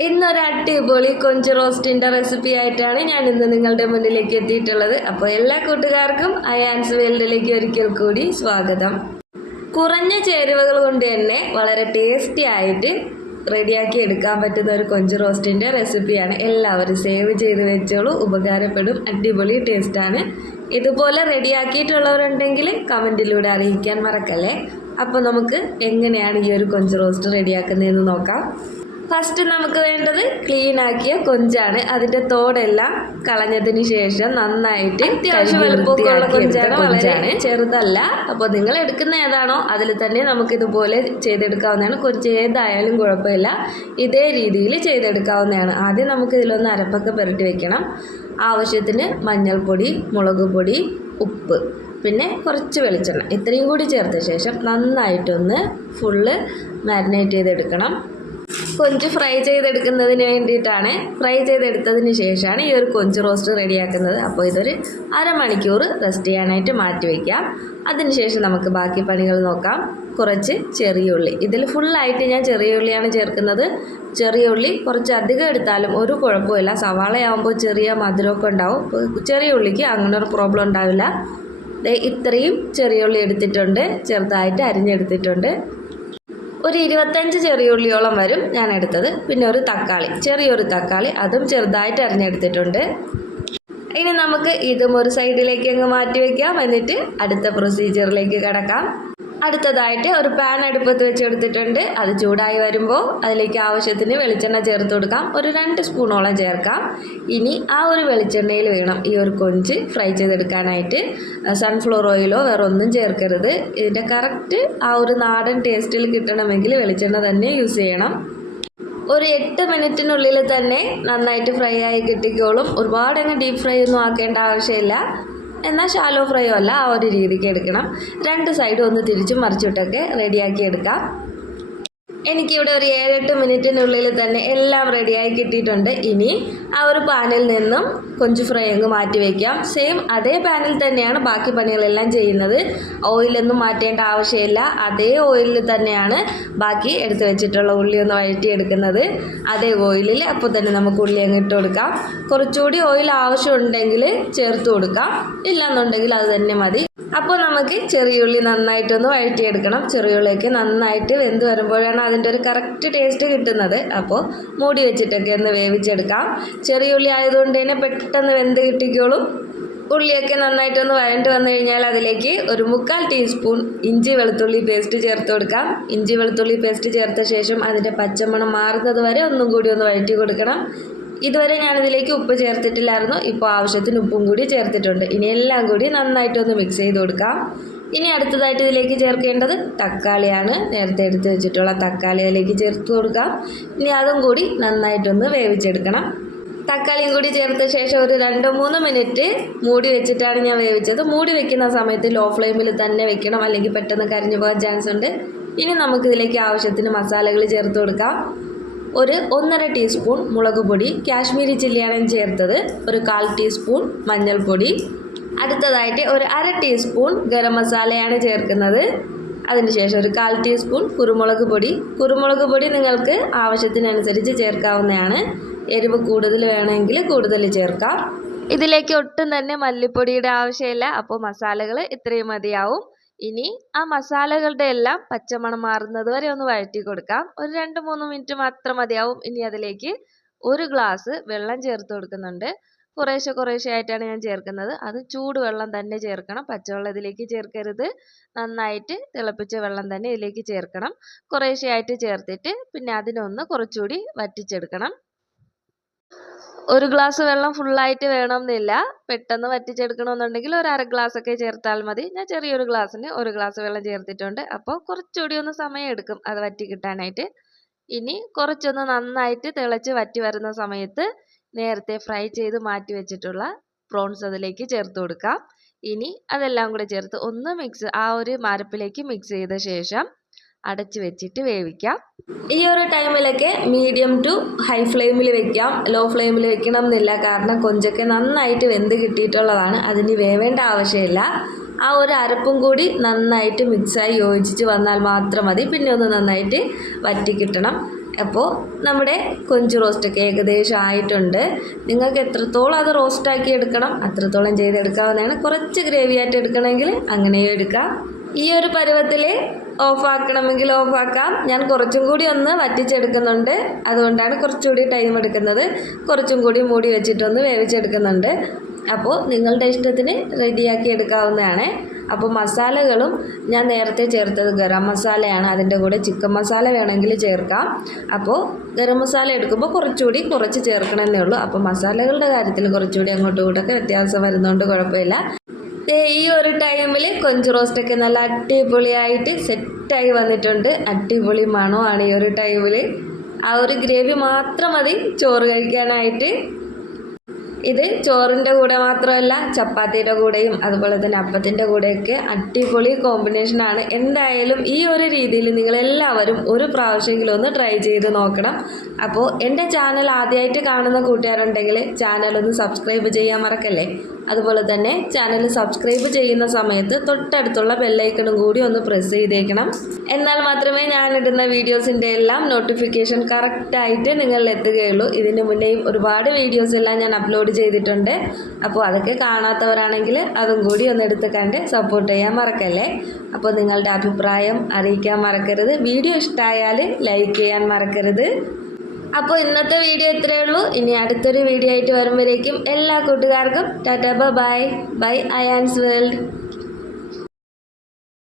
ഇന്നൊരു അടിപൊളി കൊഞ്ച് റോസ്റ്റിന്റെ റെസിപ്പി ആയിട്ടാണ് ഞാൻ ഇന്ന് നിങ്ങളുടെ മുന്നിലേക്ക് എത്തിയിട്ടുള്ളത്. അപ്പോൾ എല്ലാ കൂട്ടുകാർക്കും അയാൻസ് വേൾഡിലേക്ക് ഒരിക്കൽ കൂടി സ്വാഗതം. കുറഞ്ഞ ചേരുവകൾ കൊണ്ട് തന്നെ വളരെ ടേസ്റ്റി ആയിട്ട് റെഡിയാക്കി എടുക്കാൻ പറ്റുന്ന ഒരു കൊഞ്ച് റോസ്റ്റിന്റെ റെസിപ്പിയാണ് എല്ലാവരും സേവ് ചെയ്ത് വെച്ചോളൂ. ഉപകാരപ്പെടും. അടിപൊളി ടേസ്റ്റാണ് ഇതുപോലെ റെഡിയാക്കിയിട്ടുള്ളവരുണ്ടെങ്കിൽ കമന്റിലൂടെ അറിയിക്കാൻ മറക്കല്ലേ? അപ്പോൾ നമുക്ക് എങ്ങനെയാണ് ഈ ഒരു കൊഞ്ച് റോസ്റ്റ് റെഡിയാക്കുന്നതെന്ന് നോക്കാം. ഫസ്റ്റ് നമുക്ക് വേണ്ടത് ക്ലീൻ ആക്കിയ കൊഞ്ചാണ്. അതിന്റെ തോടെല്ലാം കളഞ്ഞതിന് ശേഷം നന്നായിട്ട് അത്യാവശ്യം വലുപ്പമൊക്കെയുള്ള കൊഞ്ചാണ്. വളരെ ചെറുതല്ല. അപ്പോൾ നിങ്ങൾ എടുക്കുന്ന ഏതാണോ അതിൽ തന്നെ നമുക്ക് ഇതുപോലെ ചെയ്തെടുക്കാവുന്നതാണ്. കൊഞ്ച് ഏതായാലും കുഴപ്പമില്ല. ഇതേ രീതിയിൽ ചെയ്തെടുക്കാവുന്നതാണ്. ആദ്യം നമുക്ക് ഇതിലൊന്ന് അരപ്പൊക്കെ പുരട്ടി വെക്കണം. ആവശ്യത്തിന് മഞ്ഞൾപ്പൊടി മുളക് പൊടി ഉപ്പ് പിന്നെ കുറച്ച് വെളിച്ചെണ്ണ. ഇത്രയും കൂടി ചേർത്ത ശേഷം നന്നായിട്ടൊന്ന് ഫുള്ള് മാരിനേറ്റ് ചെയ്തെടുക്കണം. കൊഞ്ച് ഫ്രൈ ചെയ്തെടുക്കുന്നതിന് വേണ്ടിയിട്ടാണ് ഫ്രൈ ചെയ്തെടുത്തതിന് ശേഷമാണ് ഈ ഒരു കൊഞ്ച് റോസ്റ്റ് റെഡിയാക്കുന്നത്. അപ്പോൾ ഇതൊരു അരമണിക്കൂർ റെസ്റ്റ് ചെയ്യാനായിട്ട് മാറ്റി വയ്ക്കാം. അതിനുശേഷം നമുക്ക് ബാക്കി പണികൾ നോക്കാം. കുറച്ച് ചെറിയ ഉള്ളി. ഇതിൽ ഫുള്ളായിട്ട് ഞാൻ ചെറിയ ഉള്ളിയാണ് ചേർക്കുന്നത്. ചെറിയ ഉള്ളി കുറച്ച് അധികം എടുത്താലും ഒരു കുഴപ്പമില്ല. സവാളയാകുമ്പോൾ ചെറിയ മധുരമൊക്കെ ഉണ്ടാവും. ചെറിയ ഉള്ളിക്ക് അങ്ങനെ ഒരു പ്രോബ്ലം ഉണ്ടാവില്ല ഇത്രയും ചെറിയ ഉള്ളി എടുത്തിട്ടുണ്ട്. ചെറുതായിട്ട് അരിഞ്ഞെടുത്തിട്ടുണ്ട്. ഒരു ഇരുപത്തഞ്ച് ചെറിയ ഉള്ളിയോളം വരും ഞാൻ എടുത്തത്. പിന്നെ ഒരു തക്കാളി. ചെറിയൊരു തക്കാളി. അതും ചെറുതായിട്ട് അരിഞ്ഞെടുത്തിട്ടുണ്ട്. ഇനി നമുക്ക് ഇതും ഒരു സൈഡിലേക്ക് അങ്ങ് മാറ്റി വയ്ക്കാം എന്നിട്ട് അടുത്ത പ്രൊസീജിയറിലേക്ക് കിടക്കാം. അടുത്തതായിട്ട് ഒരു പാൻ അടുപ്പത്ത് വെച്ചെടുത്തിട്ടുണ്ട് അത് ചൂടായി വരുമ്പോൾ അതിലേക്ക് ആവശ്യത്തിന് വെളിച്ചെണ്ണ ചേർത്ത് കൊടുക്കാം. ഒരു രണ്ട് സ്പൂണോളം ചേർക്കാം. ഇനി ആ ഒരു വെളിച്ചെണ്ണയിൽ വേണം ഈ ഒരു കൊഞ്ച് ഫ്രൈ ചെയ്തെടുക്കാനായിട്ട്. സൺഫ്ലവർ ഓയിലോ വേറെ ഒന്നും ചേർക്കരുത്. ഇതിന്റെ കറക്റ്റ് ആ ഒരു നാടൻ ടേസ്റ്റിൽ കിട്ടണമെങ്കിൽ വെളിച്ചെണ്ണ തന്നെ യൂസ് ചെയ്യണം. ഒരു എട്ട് മിനിറ്റിനുള്ളിൽ തന്നെ നന്നായിട്ട് ഫ്രൈ ആയി കിട്ടിക്കോളും. ഒരുപാട് അങ്ങ് ഡീപ്പ് ഫ്രൈ ഒന്നും ആക്കേണ്ട ആവശ്യമില്ല. എന്നാൽ ഷാലോ ഫ്രൈയോ അല്ല ആ ഒരു രീതിക്ക് എടുക്കണം. രണ്ട് സൈഡും ഒന്ന് തിരിച്ചും മറിച്ചിട്ടൊക്കെ റെഡിയാക്കി എടുക്കാം. എനിക്കിവിടെ ഒരു ഏഴെട്ട് മിനിറ്റിനുള്ളിൽ തന്നെ എല്ലാം റെഡിയായി കിട്ടിയിട്ടുണ്ട്. ഇനി ആ ഒരു പാനിൽ നിന്നും കൊഞ്ച് ഫ്രൈ അങ്ങ് മാറ്റി വയ്ക്കാം സെയിം അതേ പാനിൽ തന്നെയാണ് ബാക്കി പണികളെല്ലാം ചെയ്യുന്നത്. ഓയിലൊന്നും മാറ്റേണ്ട ആവശ്യമില്ല. അതേ ഓയിലിൽ തന്നെയാണ് ബാക്കി എടുത്ത് വെച്ചിട്ടുള്ള ഉള്ളി ഒന്ന് വഴറ്റിയെടുക്കുന്നത്. അതേ ഓയിലിൽ അപ്പോൾ തന്നെ നമുക്ക് ഉള്ളി അങ്ങ് ഇട്ട് കൊടുക്കാം. കുറച്ചുകൂടി ഓയിൽ ആവശ്യമുണ്ടെങ്കിൽ ചേർത്ത് കൊടുക്കാം. ഇല്ലാന്നുണ്ടെങ്കിൽ അത് തന്നെ മതി. അപ്പോൾ നമുക്ക് ചെറിയുള്ളി നന്നായിട്ടൊന്ന് വഴറ്റിയെടുക്കണം. ചെറിയുള്ളിയൊക്കെ നന്നായിട്ട് വെന്ത് വരുമ്പോഴാണ് അതിന്റെ ഒരു കറക്റ്റ് ടേസ്റ്റ് കിട്ടുന്നത്. അപ്പോൾ മൂടി വെച്ചിട്ടൊക്കെ ഒന്ന് വേവിച്ചെടുക്കാം. ചെറിയുള്ളി ആയതുകൊണ്ട് തന്നെ പെട്ടെന്ന് വെന്ത് കിട്ടിക്കോളും. ഉള്ളിയൊക്കെ നന്നായിട്ടൊന്ന് വഴണ്ട് വന്നു കഴിഞ്ഞാൽ അതിലേക്ക് ഒരു മുക്കാൽ ടീസ്പൂൺ ഇഞ്ചി വെളുത്തുള്ളി പേസ്റ്റ് ചേർത്ത് കൊടുക്കാം. ഇഞ്ചി വെളുത്തുള്ളി പേസ്റ്റ് ചേർത്ത ശേഷം അതിന്റെ പച്ചമണം മാറുന്നത് വരെ ഒന്നും കൂടി ഒന്ന് വഴറ്റി കൊടുക്കണം. ഇതുവരെ ഞാനിതിലേക്ക് ഉപ്പ് ചേർത്തിട്ടില്ലായിരുന്നു. ഇപ്പോൾ ആവശ്യത്തിന് ഉപ്പും കൂടി ചേർത്തിട്ടുണ്ട്. ഇനിയെല്ലാം കൂടി നന്നായിട്ടൊന്ന് മിക്സ് ചെയ്ത് കൊടുക്കാം. ഇനി അടുത്തതായിട്ട് ഇതിലേക്ക് ചേർക്കേണ്ടത് തക്കാളിയാണ്. നേരത്തെ എടുത്ത് വെച്ചിട്ടുള്ള തക്കാളി അതിലേക്ക് ചേർത്ത് കൊടുക്കാം. ഇനി അതും കൂടി നന്നായിട്ടൊന്ന് വേവിച്ചെടുക്കണം. തക്കാളിയും കൂടി ചേർത്ത ശേഷം ഒരു രണ്ടോ മൂന്നോ മിനിറ്റ് മൂടി വെച്ചിട്ടാണ് ഞാൻ വേവിച്ചത്. മൂടി വെക്കുന്ന സമയത്ത് ലോ ഫ്ലെയിമിൽ തന്നെ വെക്കണം. അല്ലെങ്കിൽ പെട്ടെന്ന് കരിഞ്ഞു പോകാൻ ചാൻസ് ഉണ്ട്. ഇനി നമുക്കിതിലേക്ക് ആവശ്യത്തിന് മസാലകൾ ചേർത്ത് കൊടുക്കാം. ഒരു ഒന്നര ടീസ്പൂൺ മുളക് പൊടി കാശ്മീരി ചില്ലിയാണ് ചേർത്തത്. ഒരു കാൽ ടീസ്പൂൺ മഞ്ഞൾപ്പൊടി അടുത്തതായിട്ട് ഒരു അര ടീസ്പൂൺ ഗരം മസാലയാണ് ചേർക്കുന്നത്. അതിനുശേഷം ഒരു കാൽ ടീസ്പൂൺ കുരുമുളക് പൊടി. കുരുമുളക് പൊടി നിങ്ങൾക്ക് ആവശ്യത്തിനനുസരിച്ച് ചേർക്കാവുന്നതാണ്. എരിവ് കൂടുതൽ വേണമെങ്കിൽ കൂടുതൽ ചേർക്കാം. ഇതിലേക്ക് ഒട്ടും തന്നെ മല്ലിപ്പൊടിയുടെ ആവശ്യമില്ല. അപ്പോൾ മസാലകൾ ഇത്രയും മതിയാവും. ഇനി ആ മസാലകളുടെ എല്ലാം പച്ചമണം മാറുന്നത് വരെ ഒന്ന് വഴറ്റി കൊടുക്കാം. ഒരു രണ്ട് മൂന്ന് മിനിറ്റ് മാത്രം മതിയാവും. ഇനി അതിലേക്ക് ഒരു ഗ്ലാസ് വെള്ളം ചേർത്ത് കൊടുക്കുന്നുണ്ട്. കുറേശ്ശെ കുറേശ്ശെ ആയിട്ടാണ് ഞാൻ ചേർക്കുന്നത്. അത് ചൂടുവെള്ളം തന്നെ ചേർക്കണം. പച്ചവെള്ളം ഇതിലേക്ക് ചേർക്കരുത്. നന്നായിട്ട് തിളപ്പിച്ച വെള്ളം തന്നെ ഇതിലേക്ക് ചേർക്കണം. കുറേശ്ശെ ആയിട്ട് ചേർത്തിട്ട് പിന്നെ അതിനൊന്ന് കുറച്ചുകൂടി വറ്റിച്ചെടുക്കണം. ഒരു ഗ്ലാസ് വെള്ളം ഫുള്ളായിട്ട് വേണമെന്നില്ല. പെട്ടെന്ന് വറ്റിച്ചെടുക്കണമെന്നുണ്ടെങ്കിൽ ഒരു അര ഗ്ലാസ് ഒക്കെ ചേർത്താൽ മതി. ഞാൻ ചെറിയൊരു ഗ്ലാസ്സിന് ഒരു ഗ്ലാസ് വെള്ളം ചേർത്തിട്ടുണ്ട്. അപ്പോൾ കുറച്ചുകൂടി ഒന്ന് സമയം എടുക്കും അത് വറ്റി കിട്ടാനായിട്ട് ഇനി കുറച്ചൊന്ന് നന്നായിട്ട് തിളച്ച് വറ്റി വരുന്ന സമയത്ത് നേരത്തെ ഫ്രൈ ചെയ്ത് മാറ്റി വെച്ചിട്ടുള്ള പ്രോൺസ് അതിലേക്ക് ചേർത്ത് കൊടുക്കാം. ഇനി അതെല്ലാം കൂടെ ചേർത്ത് ഒന്ന് മിക്സ് ആ ഒരു മരപ്പിലേക്ക് മിക്സ് ചെയ്ത ശേഷം അടച്ചു വെച്ചിട്ട് വേവിക്കാം. ഈ ഒരു ടൈമിലൊക്കെ മീഡിയം ടു ഹൈ ഫ്ലെയിമിൽ വെക്കാം. ലോ ഫ്ലെയിമിൽ വെക്കണം എന്നില്ല. കാരണം കൊഞ്ചൊക്കെ നന്നായിട്ട് വെന്ത് കിട്ടിയിട്ടുള്ളതാണ്. അതിന് വേവേണ്ട ആവശ്യമില്ല. ആ ഒരു അരപ്പും കൂടി നന്നായിട്ട് മിക്സായി യോജിച്ച് വന്നാൽ മാത്രം മതി. പിന്നെ ഒന്ന് നന്നായിട്ട് വറ്റി കിട്ടണം. അപ്പോൾ നമ്മുടെ കൊഞ്ച് റോസ്റ്റൊക്കെ ഏകദേശം ആയിട്ടുണ്ട്. നിങ്ങൾക്ക് എത്രത്തോളം അത് റോസ്റ്റാക്കി എടുക്കണം അത്രത്തോളം ചെയ്തെടുക്കാവുന്നതാണ്. കുറച്ച് ഗ്രേവി ആയിട്ട് എടുക്കണമെങ്കിൽ അങ്ങനെയും എടുക്കാം. ഈ ഒരു പരുവത്തിൽ ഓഫാക്കണമെങ്കിൽ ഓഫാക്കാം ഞാൻ കുറച്ചും കൂടി ഒന്ന് വറ്റിച്ചെടുക്കുന്നുണ്ട്. അതുകൊണ്ടാണ് കുറച്ചുകൂടി ടൈം എടുക്കുന്നത്. കുറച്ചും കൂടി മൂടി വെച്ചിട്ടൊന്ന് വേവിച്ചെടുക്കുന്നുണ്ട്. അപ്പോൾ നിങ്ങളുടെ ഇഷ്ടത്തിന് റെഡിയാക്കി എടുക്കാവുന്നതാണ്. അപ്പോൾ മസാലകളും ഞാൻ നേരത്തെ ചേർത്തത് ഗരം മസാലയാണ്. അതിന്റെ കൂടെ ചിക്കൻ മസാല വേണമെങ്കിൽ ചേർക്കാം. അപ്പോൾ ഗരം മസാല എടുക്കുമ്പോൾ കുറച്ചുകൂടി കുറച്ച് ചേർക്കണമെന്നേ ഉള്ളൂ. അപ്പോൾ മസാലകളുടെ കാര്യത്തിൽ കുറച്ചുകൂടി അങ്ങോട്ടും ഇങ്ങോട്ടൊക്കെ വ്യത്യാസം വരുന്നതുകൊണ്ട് കുഴപ്പമില്ല. ഈ ഒരു ടൈമിൽ കൊഞ്ച് റോസ്റ്റൊക്കെ നല്ല അടിപൊളിയായിട്ട് സെറ്റായി വന്നിട്ടുണ്ട്. അടിപൊളി മണമാണ് ഈ ഒരു ടൈമിൽ ആ ഒരു ഗ്രേവി മാത്രം മതി ചോറ് കഴിക്കാനായിട്ട്. ഇത് ചോറിന്റെ കൂടെ മാത്രമല്ല ചപ്പാത്തിയുടെ കൂടെയും അതുപോലെ തന്നെ അപ്പത്തിന്റെ കൂടെയൊക്കെ അടിപൊളി കോമ്പിനേഷനാണ് എന്തായാലും ഈ ഒരു രീതിയിൽ നിങ്ങളെല്ലാവരും ഒരു പ്രാവശ്യമെങ്കിലും ഒന്ന് ട്രൈ ചെയ്ത് നോക്കണം. അപ്പോൾ എന്റെ ചാനൽ ആദ്യമായിട്ട് കാണുന്ന കൂട്ടുകാരുണ്ടെങ്കിൽ ചാനൽ ഒന്ന് സബ്സ്ക്രൈബ് ചെയ്യാൻ മറക്കല്ലേ? അതുപോലെ തന്നെ ചാനൽ സബ്സ്ക്രൈബ് ചെയ്യുന്ന സമയത്ത് തൊട്ടടുത്തുള്ള ബെല്ലൈക്കണും കൂടി ഒന്ന് പ്രസ് ചെയ്തേക്കണം. എന്നാൽ മാത്രമേ ഞാനിടുന്ന വീഡിയോസിന്റെ എല്ലാം നോട്ടിഫിക്കേഷൻ കറക്റ്റായിട്ട് നിങ്ങളിൽ എത്തുകയുള്ളൂ. ഇതിന് മുന്നേയും ഒരുപാട് വീഡിയോസ് എല്ലാം ഞാൻ അപ്ലോഡ് ചെയ്തിട്ടുണ്ട്. അപ്പോൾ അതൊക്കെ കാണാത്തവരാണെങ്കിൽ അതും കൂടി ഒന്ന് എടുത്ത് കണ്ട് സപ്പോർട്ട് ചെയ്യാൻ മറക്കല്ലേ? അപ്പോൾ നിങ്ങളുടെ അഭിപ്രായം അറിയിക്കാൻ മറക്കരുത്. വീഡിയോ ഇഷ്ടമായാൽ ലൈക്ക് ചെയ്യാൻ മറക്കരുത്. അപ്പോൾ ഇന്നത്തെ വീഡിയോ ഇത്രയേ ഉള്ളൂ. ഇനി അടുത്തൊരു വീഡിയോ ആയിട്ട് വരുമ്പോഴേക്കും എല്ലാ കൂട്ടുകാർക്കും tata bye bye Ayaan's world.